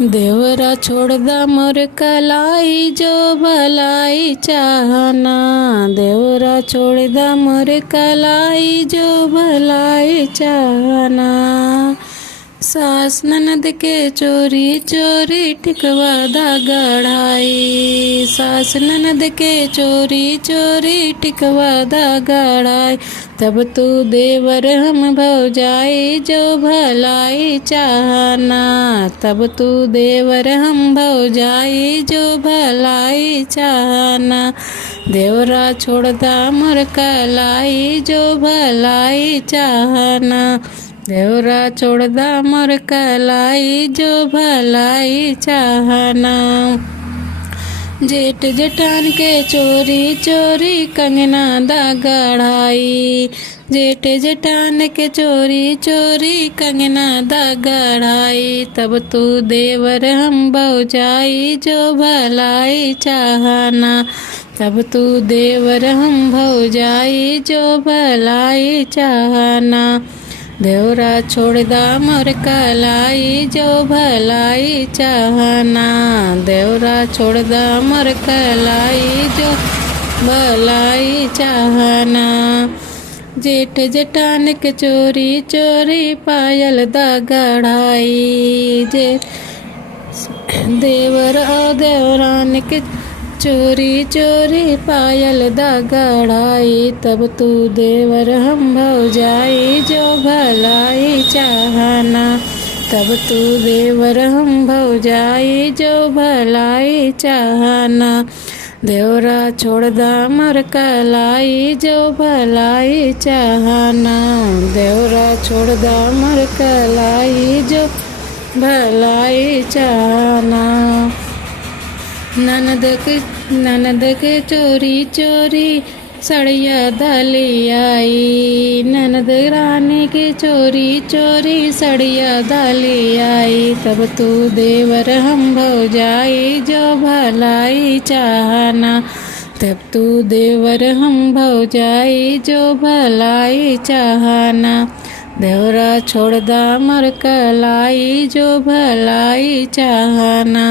देवरा छोड़ दा मोर कलाई जो भलाई चाहना। देवरा छोड़ दा मोर कलाई जो भलाई चाहना। सास ननद के चोरी चोरी टिकवा दा गढ़ाई। सास ननद के चोरी चोरी टिकवा दा गढ़ाई। तब तू देवर हम भौजाई जो भलाई चाहना। तब तू देवर हम भौजाई जो भलाई चाहना। देवरा छोड़ दा मोर कलाई जो भलाई चाहना। देवरा छोड़ दा मोर कलाई जो भलाई चाहना। जेठ जेठान के चोरी चोरी कंगना दा गढ़ाई। जेठ जेठान के चोरी चोरी कंगना दा गढ़ाई। तब तू देवर हम भौजाई जो भलाई चाहना। तब तू देवर हम भौजाई जो भलाई चाहना। देवरा छोड़ दा मोर कलाई जो भलाई चाहना। देवरा छोड़ दा मोर कलाई जो भलाई चाहना। जेठ जेठान के चोरी चोरी पायल दा गढ़ाई। जे देवर और देवरान के चोरी चोरी पायल दा गढ़ाई। तब तू देवर हम भौजाई जो भलाई चाहना। तब तू देवर हम भौजाई जो भलाई चाहना। देवरा छोड़ दा मोर कलाई जो भलाई चाहना। देवरा छोड़ दा मोर कलाई जो भलाई चाहना। ननद के चोरी चोरी सड़िया दाली आई। ननद रानी के चोरी चोरी सड़िया दाली आई। तब तू देवर हम भौजाई जो भलाई चाहना। तब तू देवर हम भौजाई जो भलाई चाहना। देवरा छोड़ दा मोर कलाई जो भलाई चाहना।